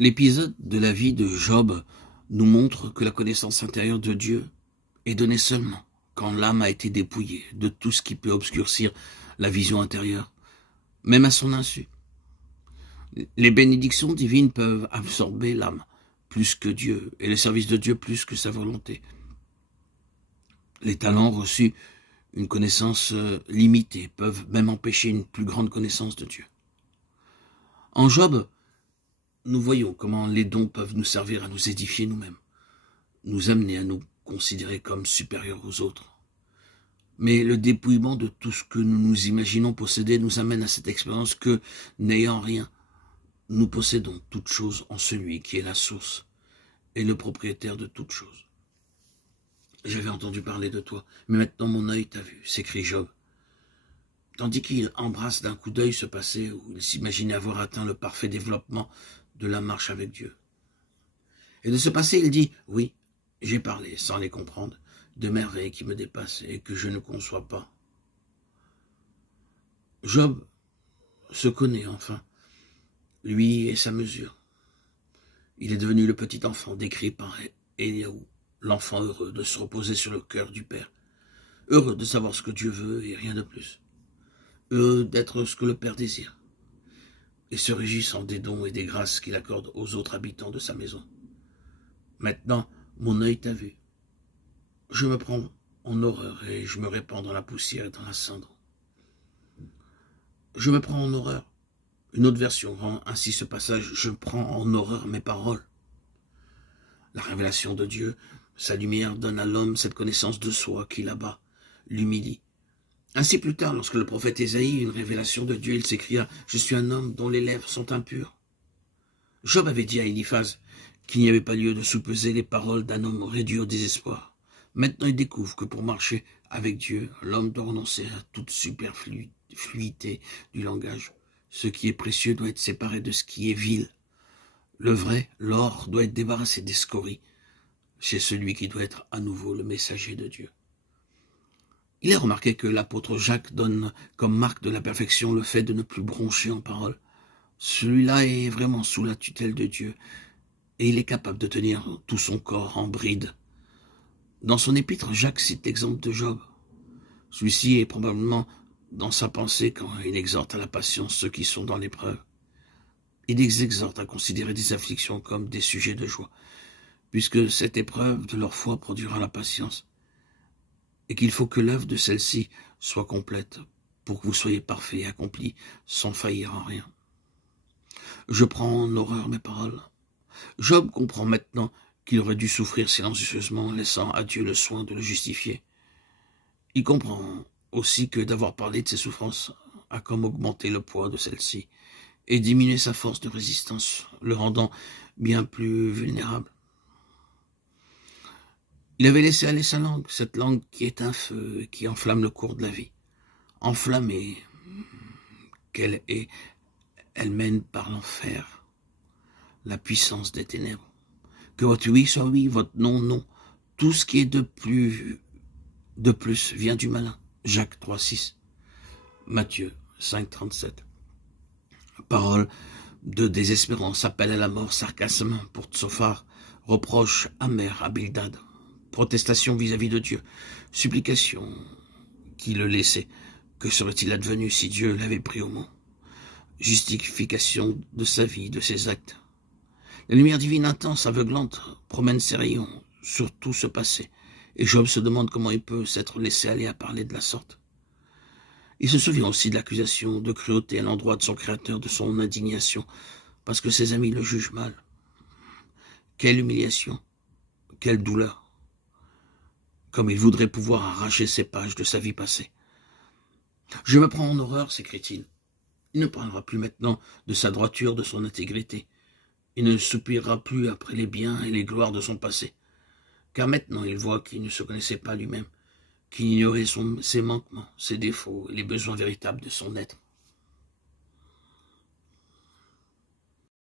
L'épisode de la vie de Job nous montre que la connaissance intérieure de Dieu est donnée seulement quand l'âme a été dépouillée de tout ce qui peut obscurcir la vision intérieure, même à son insu. Les bénédictions divines peuvent absorber l'âme plus que Dieu et le service de Dieu plus que sa volonté. Les talents reçus, une connaissance limitée, peuvent même empêcher une plus grande connaissance de Dieu. En Job, nous voyons comment les dons peuvent nous servir à nous édifier nous-mêmes, nous amener à nous considérer comme supérieurs aux autres. Mais le dépouillement de tout ce que nous nous imaginons posséder nous amène à cette expérience que, n'ayant rien, nous possédons toutes choses en celui qui est la source et le propriétaire de toutes choses. J'avais entendu parler de toi, mais maintenant mon œil t'a vu, s'écrie Job. Tandis qu'il embrasse d'un coup d'œil ce passé où il s'imaginait avoir atteint le parfait développement de la marche avec Dieu. Et de ce passé, il dit, oui, j'ai parlé, sans les comprendre, de merveilles qui me dépassent et que je ne conçois pas. Job se connaît enfin, lui et sa mesure. Il est devenu le petit enfant décrit par Eliaou, l'enfant heureux de se reposer sur le cœur du Père, heureux de savoir ce que Dieu veut et rien de plus, heureux d'être ce que le Père désire, et se réjouissant des dons et des grâces qu'il accorde aux autres habitants de sa maison. Maintenant, mon œil t'a vu. Je me prends en horreur et je me répands dans la poussière et dans la cendre. Je me prends en horreur. Une autre version rend ainsi ce passage, je prends en horreur mes paroles. La révélation de Dieu, sa lumière donne à l'homme cette connaissance de soi qui l'abat, l'humilie. Ainsi plus tard, lorsque le prophète Ésaïe eut une révélation de Dieu, il s'écria, je suis un homme dont les lèvres sont impures. Job avait dit à Éliphaz qu'il n'y avait pas lieu de soupeser les paroles d'un homme réduit au désespoir. Maintenant, il découvre que pour marcher avec Dieu, l'homme doit renoncer à toute superfluité du langage. Ce qui est précieux doit être séparé de ce qui est vil. Le vrai, l'or, doit être débarrassé des scories. C'est celui qui doit être à nouveau le messager de Dieu. Il est remarqué que l'apôtre Jacques donne comme marque de la perfection le fait de ne plus broncher en parole. Celui-là est vraiment sous la tutelle de Dieu et il est capable de tenir tout son corps en bride. Dans son épître, Jacques cite l'exemple de Job. Celui-ci est probablement dans sa pensée quand il exhorte à la patience ceux qui sont dans l'épreuve. Il les exhorte à considérer des afflictions comme des sujets de joie, puisque cette épreuve de leur foi produira la patience, et qu'il faut que l'œuvre de celle-ci soit complète pour que vous soyez parfaits et accomplis sans faillir en rien. Je prends en horreur mes paroles. Job comprend maintenant qu'il aurait dû souffrir silencieusement, laissant à Dieu le soin de le justifier. Il comprend aussi que d'avoir parlé de ses souffrances a comme augmenté le poids de celles-ci et diminué sa force de résistance, le rendant bien plus vulnérable. Il avait laissé aller sa langue, cette langue qui est un feu et qui enflamme le cours de la vie. Enflammée qu'elle est, elle mène par l'enfer, la puissance des ténèbres. Que votre oui soit oui, votre non, non. Tout ce qui est de plus vient du malin. Jacques 3,6. Matthieu 5,37. Parole de désespérance, appel à la mort, sarcasme pour Tsophar, reproche amer à Bildad, protestation vis-à-vis de Dieu, supplication qui le laissait. Que serait-il advenu si Dieu l'avait pris au mot? Justification de sa vie, de ses actes. La lumière divine intense, aveuglante, promène ses rayons sur tout ce passé, et Job se demande comment il peut s'être laissé aller à parler de la sorte. Il se souvient aussi de l'accusation de cruauté à l'endroit de son Créateur, de son indignation, parce que ses amis le jugent mal. Quelle humiliation, quelle douleur, comme il voudrait pouvoir arracher ces pages de sa vie passée. Je me prends en horreur, s'écrie-t-il. Il ne parlera plus maintenant de sa droiture, de son intégrité. Il ne soupirera plus après les biens et les gloires de son passé, car maintenant il voit qu'il ne se connaissait pas lui-même, qu'il ignorait ses manquements, ses défauts et les besoins véritables de son être.